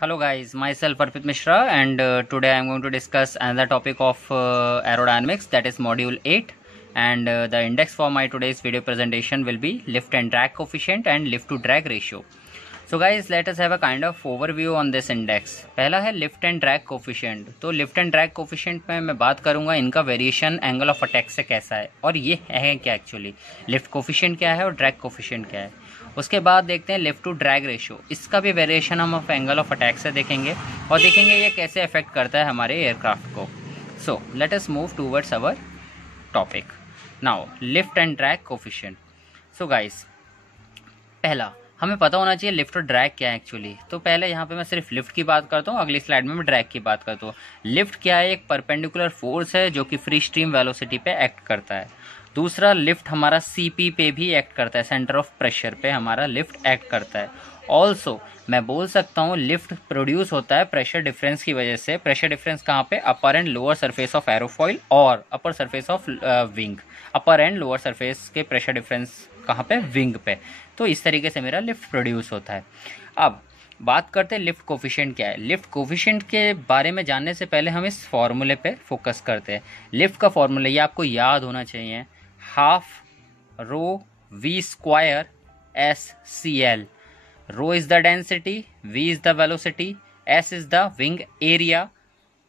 Hello guys, myself Arpit Mishra and today I am going to discuss another topic of aerodynamics, that is module 8, and the index for my today's video presentation will be lift and drag coefficient and lift to drag ratio. So guys, let us have a kind of overview on this index. पहला है lift and drag coefficient. तो lift and drag coefficient में मैं बात करूंगा इनका variation angle of attack से कैसा है और ये है क्या एक्चुअली, लिफ्ट कोफिशिएंट क्या है और ड्रैग कोफिशिएंट क्या है। उसके बाद देखते हैं लिफ्ट टू ड्रैग रेशियो, इसका भी वेरिएशन हम एंगल ऑफ अटैक से देखेंगे और देखेंगे ये कैसे अफेक्ट करता है हमारे एयरक्राफ्ट को। So let us move towards our topic now, lift and drag coefficient. So guys, पहला हमें पता होना चाहिए लिफ्ट और ड्रैग क्या है एक्चुअली। तो पहले यहाँ पे मैं सिर्फ लिफ्ट की बात करता हूँ, अगली स्लाइड में मैं ड्रैग की बात करता हूँ। लिफ्ट क्या है, एक परपेंडिकुलर फोर्स है जो कि फ्री स्ट्रीम वेलोसिटी पे एक्ट करता है। दूसरा, लिफ्ट हमारा सीपी पे भी एक्ट करता है, सेंटर ऑफ प्रेशर पे हमारा लिफ्ट एक्ट करता है। ऑल्सो मैं बोल सकता हूँ लिफ्ट प्रोड्यूस होता है प्रेशर डिफरेंस की वजह से। प्रेशर डिफरेंस कहाँ पे, upper and lower surface of aerofoil और upper surface of wing. Upper and lower surface के प्रेशर डिफरेंस कहाँ पे, विंग पे। तो इस तरीके से मेरा लिफ्ट प्रोड्यूस होता है। अब बात करते हैं लिफ्ट कोफिशिएंट क्या है। लिफ्ट कोफिशिएंट के बारे में जानने से पहले हम इस फॉर्मूले पे फोकस करते हैं। लिफ्ट का फॉर्मूला ये आपको याद होना चाहिए, half rho V square S C L. Rho is the density, V is the velocity, S is the wing area,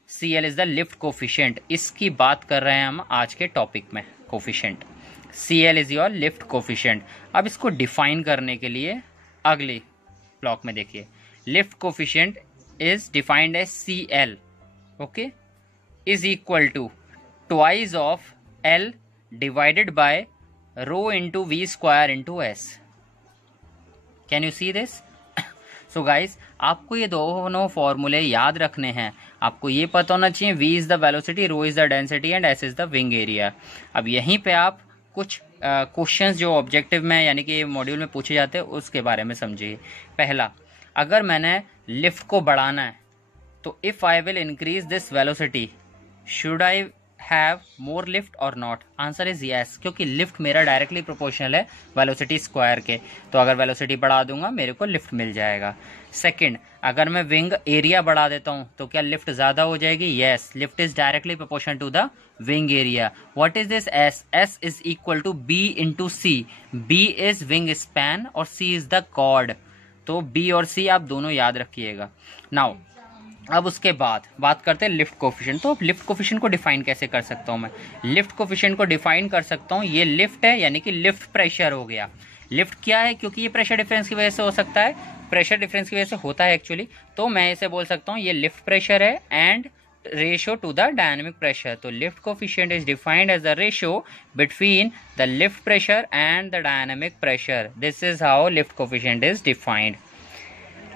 C L is the lift coefficient. इसकी बात कर रहे हैं हम आज के टॉपिक में, coefficient. C L is your lift coefficient. अब इसको डिफाइन करने के लिए अगले ब्लॉक में देखिए, lift coefficient is defined as C L, okay, is equal to twice of L divided by rho into v square into s. Can you see this? So guys, आपको ये दोनों फॉर्मूले याद रखने हैं। आपको ये पता होना चाहिए v is the velocity, rho is the density and s is the wing area। अब यहीं पे आप कुछ क्वेश्चंस जो ऑब्जेक्टिव में यानी कि मॉड्यूल में पूछे जाते हैं उसके बारे में समझिए। पहला, अगर मैंने लिफ्ट को बढ़ाना है तो if I will increase this velocity, should I have more lift और नॉट? आंसर इज यस, क्योंकि लिफ्ट मेरा डायरेक्टली प्रोपोर्शनल है वेलोसिटी स्क्वायर के। तो अगर वेलोसिटी बढ़ा दूंगा मेरे को लिफ्ट मिल जाएगा। सेकंड, अगर मैं विंग एरिया बढ़ा देता हूं तो क्या लिफ्ट ज्यादा हो जाएगी? Yes, lift is directly proportional to the wing area. What is this S? S is equal to B into C. B is wing span और सी इज द कॉर्ड। तो बी और सी आप दोनों याद रखिएगा। नाउ अब उसके बाद बात करते हैं लिफ्ट कोफिशिएंट। तो लिफ्ट कोफिशिएंट को डिफाइन कैसे कर सकता हूं मैं? लिफ्ट कोफिशिएंट को डिफाइन कर सकता हूं, ये लिफ्ट है यानी कि लिफ्ट प्रेशर हो गया। लिफ्ट क्या है, क्योंकि ये प्रेशर डिफरेंस की वजह से हो सकता है, प्रेशर डिफरेंस की वजह से होता है एक्चुअली। तो मैं इसे बोल सकता हूँ ये लिफ्ट प्रेशर है and ratio to the dynamic pressure. तो lift coefficient is defined as the ratio between the lift pressure and the dynamic pressure. This is how lift coefficient is defined.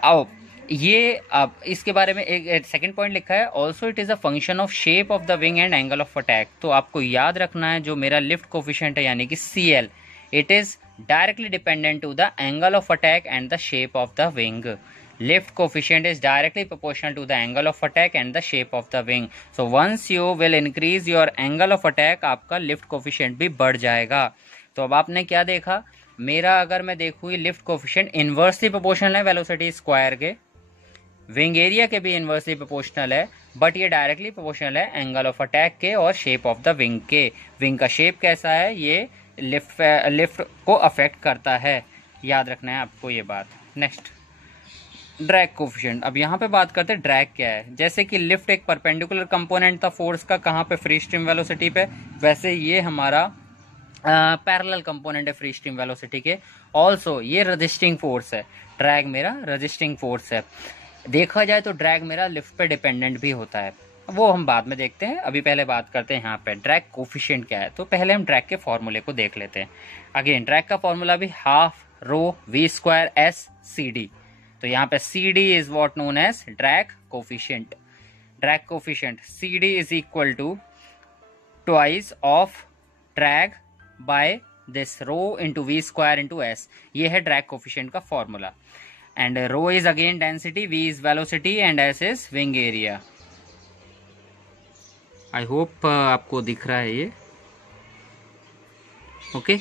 आओ ये अब इसके बारे में एक सेकंड पॉइंट लिखा है, also it is a function of shape of the wing and angle of attack. तो आपको याद रखना है जो मेरा लिफ्ट कोफिशिएंट है यानी कि C L, it is directly dependent to the angle of attack and the shape of the wing. Lift coefficient is directly proportional to the angle of attack and the shape of the wing. So once you will increase your angle of attack, आपका lift coefficient भी बढ़ जाएगा। तो अब आपने क्या देखा, मेरा अगर मैं देखूँ लिफ्ट कोफिशिएंट इनवर्सली प्रोपोर्शनल है वेलोसिटी स्क्वायर के, विंग एरिया के भी इनवर्सली प्रोपोर्शनल है, बट ये डायरेक्टली प्रोपोर्शनल है एंगल ऑफ अटैक के और शेप ऑफ द विंग के। विंग का शेप कैसा है ये लिफ्ट को अफेक्ट करता है, याद रखना है आपको ये बात। Next, drag coefficient. अब यहाँ पे बात करते हैं ड्रैग क्या है। जैसे कि लिफ्ट एक परपेंडिकुलर कंपोनेंट था फोर्स का, कहाँ पे, फ्री स्ट्रीम वेलोसिटी पे, वैसे ये हमारा पैरेलल कंपोनेंट है फ्री स्ट्रीम वेलोसिटी के। ऑल्सो ये रजिस्टिंग फोर्स है, ड्रैग मेरा रजिस्टिंग फोर्स है। देखा जाए तो ड्रैग मेरा लिफ्ट पे डिपेंडेंट भी होता है, वो हम बाद में देखते हैं। अभी पहले बात करते हैं यहाँ पे ड्रैग कोफिशिएंट क्या है। तो पहले हम ड्रैग के फॉर्मूले को देख लेते हैं। अगेन ड्रैग का फॉर्मूला भी half rho V square S C D. तो यहाँ पे C D is what known as drag coefficient. Drag coefficient C D is equal to twice of drag by this rho into V square into S. ये है drag coefficient का formula. And rho is again density, v is velocity and s is wing area. I hope आपको दिख रहा है ये। Okay,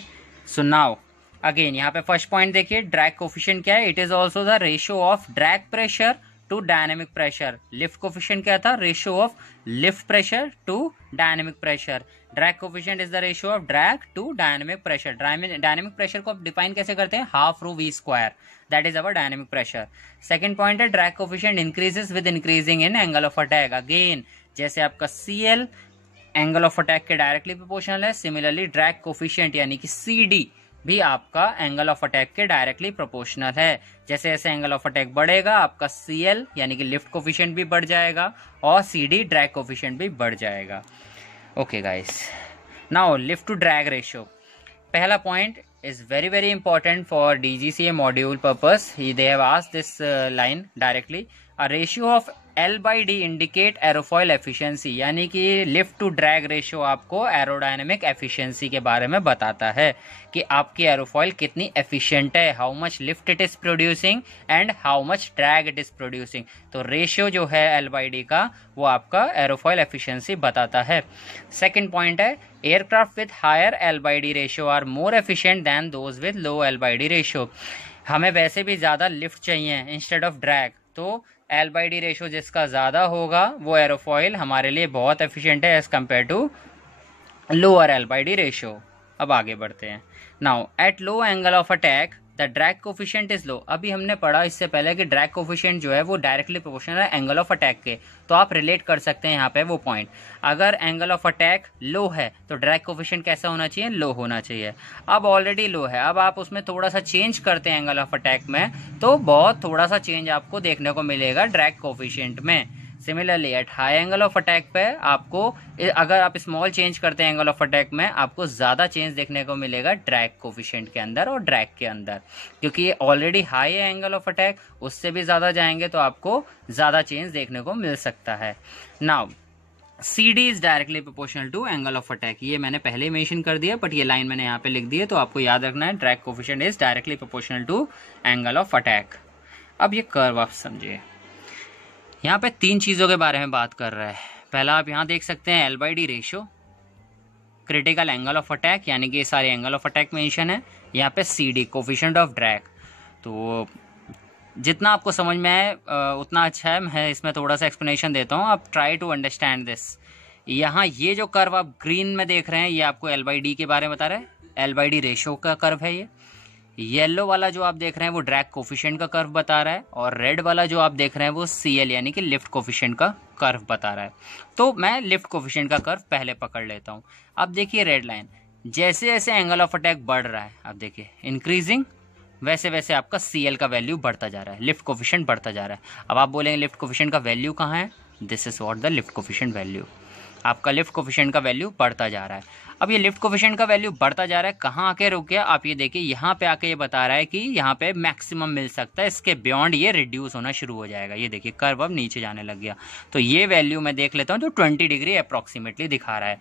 so now again यहाँ पे फर्स्ट पॉइंट देखिए, ड्रैग कोफिशिएंट क्या है, it is also the ratio of drag pressure to dynamic pressure. Lift coefficient क्या था? Ratio of lift pressure to dynamic pressure. Drag coefficient is the ratio of drag to dynamic pressure. Dynamic pressure को आप define कैसे करते हैं? Half rho v square, that is our dynamic pressure. Second point है drag coefficient increases with increasing in angle of attack. Again जैसे आपका CL angle of attack के directly proportional है, सिमिलरली ड्रैग कोफिशिएंट यानी कि CD भी आपका angle of attack के डायरेक्टली प्रोपोर्शनल है। जैसे जैसे एंगल ऑफ अटैक बढ़ेगा आपका CL यानी कि लिफ्ट कोफिशिएंट भी बढ़ जाएगा और CD ड्रैग कोफिशिएंट भी बढ़ जाएगा। Okay guys, now lift to drag ratio. पहला point is very important for DGCA module purpose. They have asked this line directly. A ratio of L by D indicate aerofoil efficiency, यानी कि lift to drag ratio आपको aerodynamic efficiency के बारे में बताता है कि आपकी एरोफॉइल कितनी एफिशिएंट है, how much lift it is producing and how much drag it is producing. तो रेशियो जो है L by D का वो आपका एरोफॉइल एफिशिएंसी बताता है। सेकेंड पॉइंट है aircraft with higher L by D ratio are more efficient than those with low L by D ratio. हमें वैसे भी ज्यादा लिफ्ट चाहिए इंस्टेड ऑफ ड्रैग, तो L by D रेशियो जिसका ज्यादा होगा वो एरोफॉइल हमारे लिए बहुत एफिशिएंट है as compare to lower L by D ratio. अब आगे बढ़ते हैं। Now at low angle of attack the drag coefficient is low. अभी हमने पढ़ा इससे पहले कि ड्रैग कोफिशिएंट जो है वो डायरेक्टली प्रोपोर्शनल है एंगल ऑफ अटैक के, तो आप रिलेट कर सकते हैं यहाँ पे वो पॉइंट। अगर एंगल ऑफ अटैक लो है तो ड्रैग कोफिशिएंट कैसा होना चाहिए? लो होना चाहिए। अब ऑलरेडी लो है, अब आप उसमें थोड़ा सा चेंज करते हैं एंगल ऑफ अटैक में तो बहुत थोड़ा सा चेंज आपको देखने को मिलेगा ड्रैग कोफिशिएंट में। Similarly at high angle of attack पे आपको अगर आप स्मॉल चेंज करते हैं एंगल ऑफ अटैक में आपको ज्यादा चेंज देखने को मिलेगा ड्रैग कोफिशिएंट के अंदर और ड्रैग के अंदर, क्योंकि ये ऑलरेडी हाई है एंगल ऑफ अटैक, उससे भी ज्यादा जाएंगे तो आपको ज्यादा चेंज देखने को मिल सकता है। Now CD is directly proportional to angle of attack. ये मैंने पहले ही मेंशन कर दिया बट ये लाइन मैंने यहाँ पे लिख दी है तो आपको याद रखना है drag coefficient is directly proportional to angle of attack. अब ये कर्व आप समझिए, यहाँ पे तीन चीजों के बारे में बात कर रहा है। पहला आप यहाँ देख सकते हैं L by D ratio, critical angle of attack यानी कि ये सारे एंगल ऑफ अटैक मेंशन है, यहाँ पे CD कोफिशिएंट ऑफ ड्रैग। तो जितना आपको समझ में आए उतना अच्छा है। मैं इसमें थोड़ा सा एक्सप्लेनेशन देता हूँ, आप ट्राई टू अंडरस्टैंड दिस। यहाँ ये जो कर्व आप ग्रीन में देख रहे हैं ये आपको L by D के बारे में बता रहा है, L by D रेशियो का कर्व है ये। येलो वाला जो आप देख रहे हैं वो ड्रैग कोफिशिएंट का कर्व बता रहा है और रेड वाला जो आप देख रहे हैं वो CL यानी कि लिफ्ट कोफिशिएंट का कर्व बता रहा है। तो मैं लिफ्ट कोफिशिएंट का कर्व पहले पकड़ लेता हूँ। अब देखिए रेड लाइन, जैसे जैसे एंगल ऑफ अटैक बढ़ रहा है आप देखिए इंक्रीजिंग, वैसे वैसे आपका CL का वैल्यू बढ़ता जा रहा है, लिफ्ट कोफिशिएंट बढ़ता जा रहा है। अब आप बोलेंगे लिफ्ट कोफिशिएंट का वैल्यू कहाँ है? This is what the lift coefficient value. आपका लिफ्ट कोफिशिएंट का वैल्यू बढ़ता जा रहा है। अब ये लिफ्ट कोफिशिएंट का वैल्यू बढ़ता जा रहा है, कहाँ आके रुक गया? आप ये देखिए यहाँ पे आके ये बता रहा है कि यहाँ पे मैक्सिमम मिल सकता है, इसके बियॉन्ड ये रिड्यूस होना शुरू हो जाएगा। ये देखिए कर्व अब नीचे जाने लग गया। तो ये वैल्यू मैं देख लेता हूँ जो 20 डिग्री अप्रोक्सीमेटली दिखा रहा है।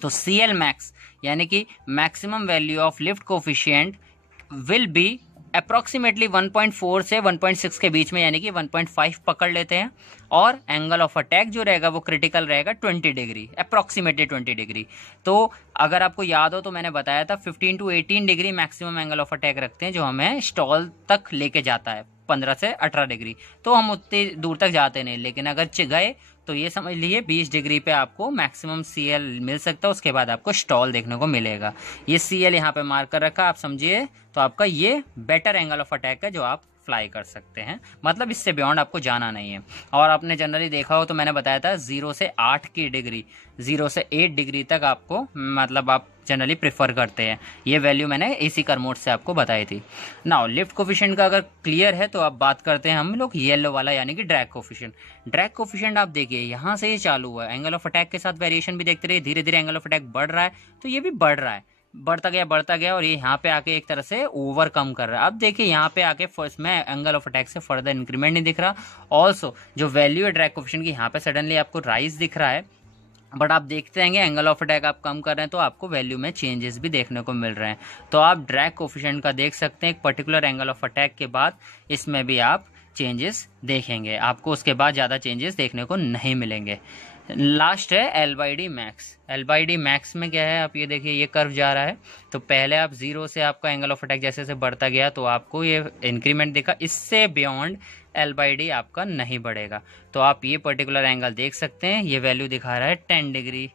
तो CL मैक्स यानी कि maximum value of lift coefficient will be approximately 1.4 से 1.6 के बीच में, यानी कि 1.5 पकड़ लेते हैं। और एंगल ऑफ अटैक जो रहेगा वो क्रिटिकल रहेगा 20 डिग्री, अप्रोक्सीमेटली 20 डिग्री। तो अगर आपको याद हो तो मैंने बताया था 15 to 18 degree maximum angle of attack रखते हैं जो हमें स्टॉल तक लेके जाता है, 15 से 18 डिग्री। तो हम उतनी दूर तक जाते नहीं, लेकिन अगर गए तो ये समझ लीजिए 20 डिग्री पे आपको मैक्सिमम CL मिल सकता है, उसके बाद आपको स्टॉल देखने को मिलेगा। ये CL यहाँ पे मार्क कर रखा आप समझिए, तो आपका ये बेटर एंगल ऑफ अटैक है जो आप फ्लाई कर सकते हैं, मतलब इससे बियॉन्ड आपको जाना नहीं है। और आपने जनरली देखा हो तो मैंने बताया था 0 से 8 की डिग्री, 0 से 8 डिग्री तक आपको मतलब आप जनरली प्रेफर करते हैं। ये वैल्यू मैंने AC कर मोड से आपको बताई थी। नाउ लिफ्ट कोफिशिएंट का अगर क्लियर है तो अब बात करते हैं हम लोग येलो वाला यानी कि ड्रैग कोफिशिएंट। ड्रैग कोफिशिएंट आप देखिए यहाँ से ही चालू हुआ है, एंगल ऑफ अटैक के साथ वेरिएशन भी देखते रहिए, धीरे धीरे एंगल ऑफ अटैक बढ़ रहा है तो ये भी बढ़ रहा है, बढ़ता गया और ये यहाँ पे आके एक तरह से ओवरकम कर रहा है। अब देखिए यहाँ पे आके फर्स्ट में एंगल ऑफ अटैक से फर्दर इंक्रीमेंट नहीं दिख रहा। ऑल्सो जो वैल्यू है ड्रैग कोफिशिएंट की यहाँ पे सडनली आपको राइज दिख रहा है, बट आप देखते रहेंगे एंगल ऑफ अटैक आप कम कर रहे हैं तो आपको वैल्यू में चेंजेस भी देखने को मिल रहे हैं। तो आप ड्रैग कोफिशिएंट का देख सकते हैं एक पर्टिकुलर एंगल ऑफ अटैक के बाद इसमें भी आप चेंजेस देखेंगे, आपको उसके बाद ज़्यादा चेंजेस देखने को नहीं मिलेंगे। लास्ट है L by D max. L by D max में क्या है आप ये देखिए, ये कर्व जा रहा है तो पहले आप 0 से आपका एंगल ऑफ अटैक जैसे जैसे बढ़ता गया तो आपको ये इंक्रीमेंट देखा, इससे बियॉन्ड L/D आपका नहीं बढ़ेगा। तो आप ये पर्टिकुलर एंगल देख सकते हैं, ये वैल्यू दिखा रहा है 10 डिग्री।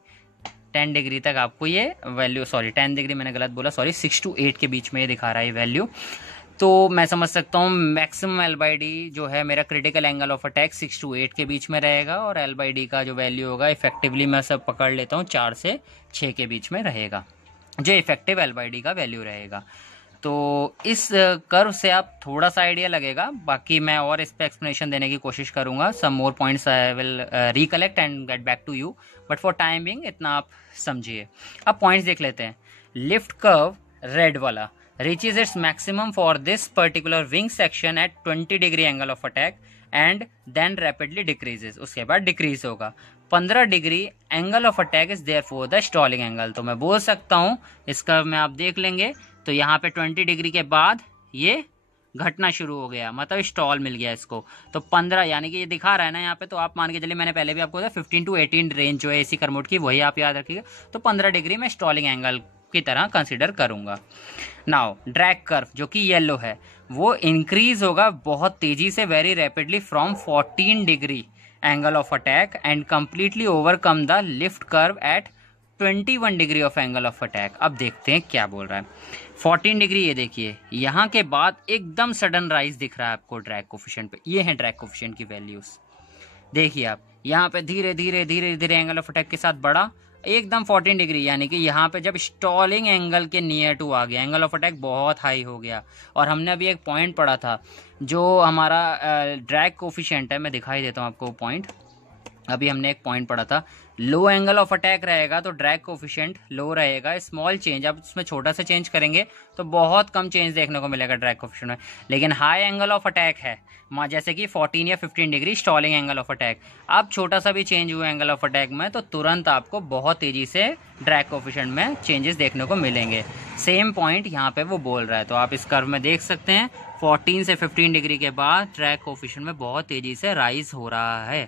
10 डिग्री तक आपको ये वैल्यू, सॉरी 10 डिग्री मैंने गलत बोला, सॉरी 6 to 8 के बीच में ये दिखा रहा है ये वैल्यू। तो मैं समझ सकता हूँ मैक्सिमम L/D जो है मेरा critical angle of attack 6 to 8 के बीच में रहेगा, और L/D का जो वैल्यू होगा इफेक्टिवली मैं सब पकड़ लेता हूँ 4 से 6 के बीच में रहेगा, जो इफेक्टिव L/D का वैल्यू रहेगा। तो इस कर्व से आप थोड़ा सा आइडिया लगेगा, बाकी मैं और इस पे एक्सप्लेनेशन देने की कोशिश करूंगा। Some more points I will recollect and get back to you, but for time being इतना आप समझिए। अब पॉइंट्स देख लेते हैं। लिफ्ट कर्व रेड वाला reaches its maximum for this particular wing section at 20 degree angle of attack and then rapidly decreases। उसके बाद डिक्रीज होगा। 15 degree angle of attack is therefore the stalling angle. तो मैं बोल सकता हूँ इस कर्व में आप देख लेंगे तो यहाँ पे 20 डिग्री के बाद ये घटना शुरू हो गया, मतलब स्टॉल मिल गया इसको। तो 15 यानी कि ये दिखा रहा है ना यहाँ पे, तो आप मान के चलिए, मैंने पहले भी आपको 15 to 18 रेंज जो है एसी कर्व मोड की, वही आप याद रखिएगा। तो 15 डिग्री में स्टॉलिंग एंगल की तरह कंसिडर करूंगा। नाउ ड्रैग कर्व जो कि येलो है, वो इंक्रीज होगा बहुत तेजी से, very rapidly, from 14 degree angle of attack and completely overcome the lift curve at 21 degree of angle of attack. अब देखते हैं क्या बोल रहा है। 14 डिग्री, ये देखिए यहाँ के बाद एकदम सडन राइज दिख रहा है आपको ड्रैग कोफिशिएंट पे। ये है ड्रैग कोफिशिएंट की वैल्यूज, देखिए आप यहाँ पे धीरे धीरे धीरे धीरे एंगल ऑफ अटैक के साथ बढ़ा एकदम 14 डिग्री, यानी कि यहाँ पे जब स्टॉलिंग एंगल के नियर टू आ गया, एंगल ऑफ अटैक बहुत हाई हो गया। और हमने अभी एक पॉइंट पढ़ा था जो हमारा ड्रैग कोफिशिएंट है, मैं दिखाई देता हूँ आपको पॉइंट। अभी हमने एक पॉइंट पढ़ा था, लो एंगल ऑफ अटैक रहेगा तो ड्रैग कोफिशिएंट लो रहेगा। स्मॉल चेंज, अब उसमें छोटा सा चेंज करेंगे तो बहुत कम चेंज देखने को मिलेगा ड्रैग कोफिशिएंट में। लेकिन हाई एंगल ऑफ अटैक है, जैसे कि 14 या 15 degree stalling angle of attack, अब छोटा सा भी चेंज हुआ एंगल ऑफ अटैक में तो तुरंत आपको बहुत तेजी से ड्रैग कोफिशिएंट में चेंजेस देखने को मिलेंगे। सेम पॉइंट यहाँ पे वो बोल रहा है। तो आप इस कर्व में देख सकते हैं 14 से 15 डिग्री के बाद ड्रैग कोफिशिएंट में बहुत तेजी से राइज हो रहा है।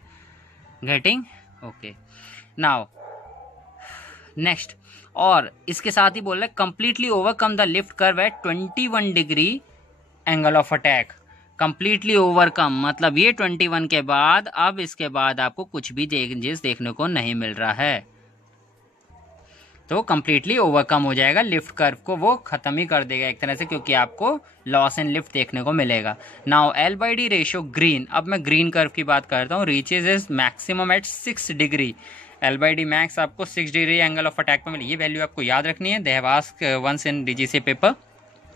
Getting okay. नाउ नेक्स्ट, और इसके साथ ही बोल रहे completely overcome the lift curve at 21 degree angle of attack. Completely overcome मतलब ये 21 के बाद अब इसके बाद आपको कुछ भी चेंजेस देखने को नहीं मिल रहा है, तो कंप्लीटली ओवरकम हो जाएगा लिफ्ट कर्व को, वो खत्म ही कर देगा एक तरह से, क्योंकि आपको लॉस इन लिफ्ट देखने को मिलेगा। नाउ L/D रेशियो ग्रीन, अब मैं ग्रीन कर्व की बात करता हूँ, reaches is maximum at 6 degree. L/D max आपको 6 डिग्री एंगल ऑफ अटैक पे मिली। ये वैल्यू आपको याद रखनी है, they have asked once in DGC paper,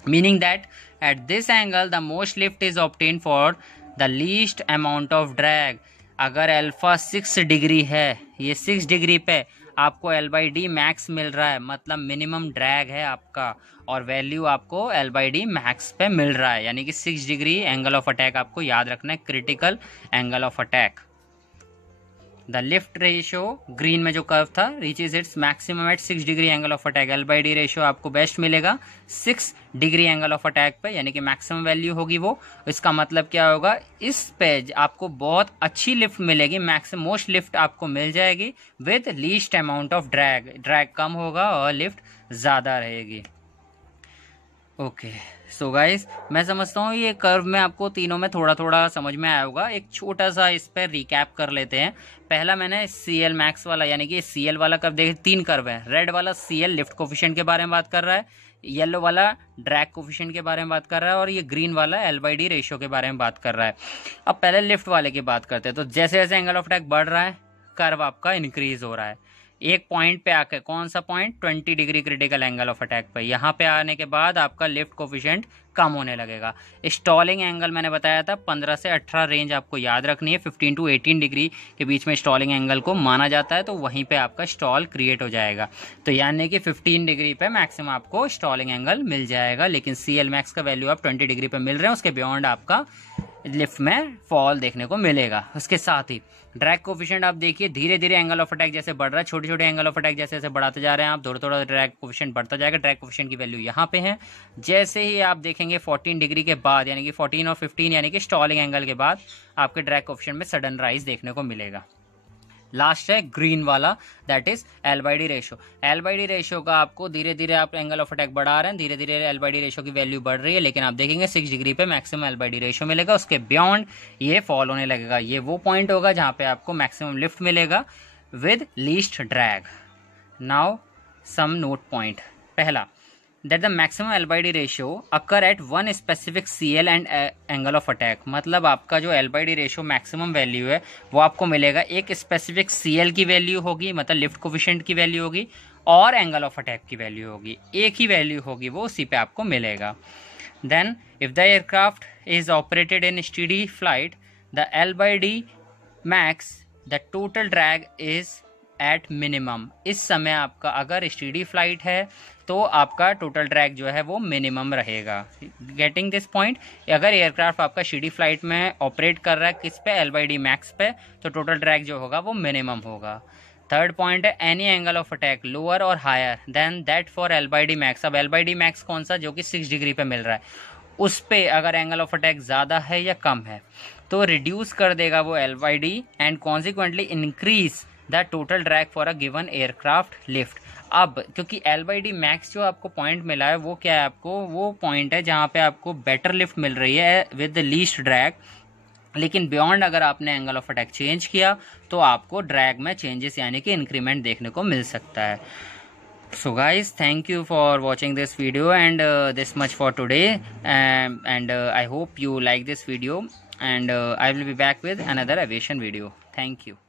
meaning that at this angle the most lift is obtain for the least amount of drag. अगर alpha 6 degree है, ये 6 डिग्री पे आपको L/D मैक्स मिल रहा है, मतलब मिनिमम ड्रैग है आपका, और वैल्यू आपको L/D मैक्स पे मिल रहा है, यानी कि 6 डिग्री एंगल ऑफ अटैक आपको याद रखना है, critical angle of attack. The lift ratio green में जो कर्व था reaches its maximum at 6 degree angle of attack. L/D ratio आपको बेस्ट मिलेगा 6 डिग्री एंगल ऑफ अटैक पे, यानी कि मैक्सिमम वैल्यू होगी वो। इसका मतलब क्या होगा, इस पे आपको बहुत अच्छी लिफ्ट मिलेगी, मैक्सिमम मोस्ट लिफ्ट आपको मिल जाएगी with least amount of drag. Drag कम होगा और लिफ्ट ज्यादा रहेगी। ओके सो गाइस, मैं समझता हूँ ये कर्व में आपको तीनों में थोड़ा थोड़ा समझ में आया होगा। एक छोटा सा इस पर रिकैप कर लेते हैं। पहला मैंने CL मैक्स वाला, यानी कि CL वाला कर्व देखे, 3 कर्व है। रेड वाला CL लिफ्ट कोफिशिएंट के बारे में बात कर रहा है, येलो वाला ड्रैग कोफिशिएंट के बारे में बात कर रहा है, और ये ग्रीन वाला L/D रेशियो के बारे में बात कर रहा है। अब पहले लिफ्ट वाले की बात करते हैं। तो जैसे जैसे एंगल ऑफ अटैक बढ़ रहा है, कर्व आपका इंक्रीज हो रहा है। एक पॉइंट पे आके, कौन सा point, 20 degree critical angle of attack पे, यहाँ पे आने के बाद आपका लिफ्ट कोफिशिएंट कम होने लगेगा। स्टॉलिंग एंगल मैंने बताया था 15 से 18 रेंज आपको याद रखनी है, 15 to 18 डिग्री के बीच में स्टॉलिंग एंगल को माना जाता है, तो वहीं पे आपका स्टॉल क्रिएट हो जाएगा। तो यानी कि 15 डिग्री पे मैक्सिमम आपको स्टॉलिंग एंगल मिल जाएगा, लेकिन CL मैक्स का वैल्यू आप 20 डिग्री पे मिल रहे हैं, उसके बियॉन्ड आपका लिफ्ट में फॉल देखने को मिलेगा। उसके साथ ही ड्रैग कोफिशिएंट आप देखिए, धीरे धीरे एंगल ऑफ अटैक जैसे बढ़ रहा है, छोटे छोटे एंगल ऑफ अटैक जैसे जैसे बढ़ाते जा रहे हैं आप, थोड़ा थोड़ा ड्रैग कोफिशिएंट बढ़ता जाएगा। ड्रैग कोफिशिएंट की वैल्यू यहाँ पे है। जैसे ही आप देखेंगे 14 डिग्री के बाद, यानी कि 14 और 15 यानी कि स्टॉलिंग एंगल के बाद, आपके ड्रैग कोफिशिएंट में सडन राइज देखने को मिलेगा। लास्ट है ग्रीन वाला, that is L by D ratio. L by D ratio का आपको धीरे धीरे आप एंगल ऑफ अटैक बढ़ा रहे हैं, धीरे धीरे एल बाई डी रेशो की वैल्यू बढ़ रही है, लेकिन आप देखेंगे 6 डिग्री पे maximum L by D ratio मिलेगा, उसके बियॉन्ड ये फॉल होने लगेगा। ये वो पॉइंट होगा जहां पे आपको मैक्सिमम लिफ्ट मिलेगा with least drag. Now some note point. पहला, that the maximum L by D ratio occur at one specific CL and angle of attack। मतलब आपका जो L by D ratio maximum value है वो आपको मिलेगा एक स्पेसिफिक CL की वैल्यू होगी, मतलब लिफ्ट कोफिशिएंट की वैल्यू होगी, और एंगल ऑफ अटैक की वैल्यू होगी, एक ही वैल्यू होगी, वो उसी पे आपको मिलेगा। Then if the aircraft is operated in steady flight the L by D max the total drag is at minimum. इस समय आपका अगर स्टेडी फ्लाइट है तो आपका टोटल ड्रैग जो है वो मिनिमम रहेगा। Getting this point? अगर एयरक्राफ्ट आपका स्टेडी फ्लाइट में ऑपरेट कर रहा है किस पे, एल बाई डी मैक्स पे, तो टोटल ड्रैग जो होगा वो मिनिमम होगा। थर्ड पॉइंट है any angle of attack lower और higher than that for L by D max. अब एल बाई डी मैक्स कौन सा, जो कि 6 डिग्री पे मिल रहा है, उस पे अगर एंगल ऑफ अटैक ज़्यादा है या कम है तो रिड्यूस कर देगा वो L by D and consequently increase the total drag for a given aircraft lift. अब क्योंकि एल बाई डी मैक्स जो आपको पॉइंट मिला है वो क्या है, आपको वो पॉइंट है जहाँ पे आपको बेटर लिफ्ट मिल रही है विद द लीस्ट ड्रैग, लेकिन बियॉन्ड अगर आपने एंगल ऑफ अटैक चेंज किया तो आपको ड्रैग में चेंजेस यानी कि इंक्रीमेंट देखने को मिल सकता है। So guys, thank you for watching this video and this much for today, and I hope you like this video, and I will be back with another aviation video. Thank you.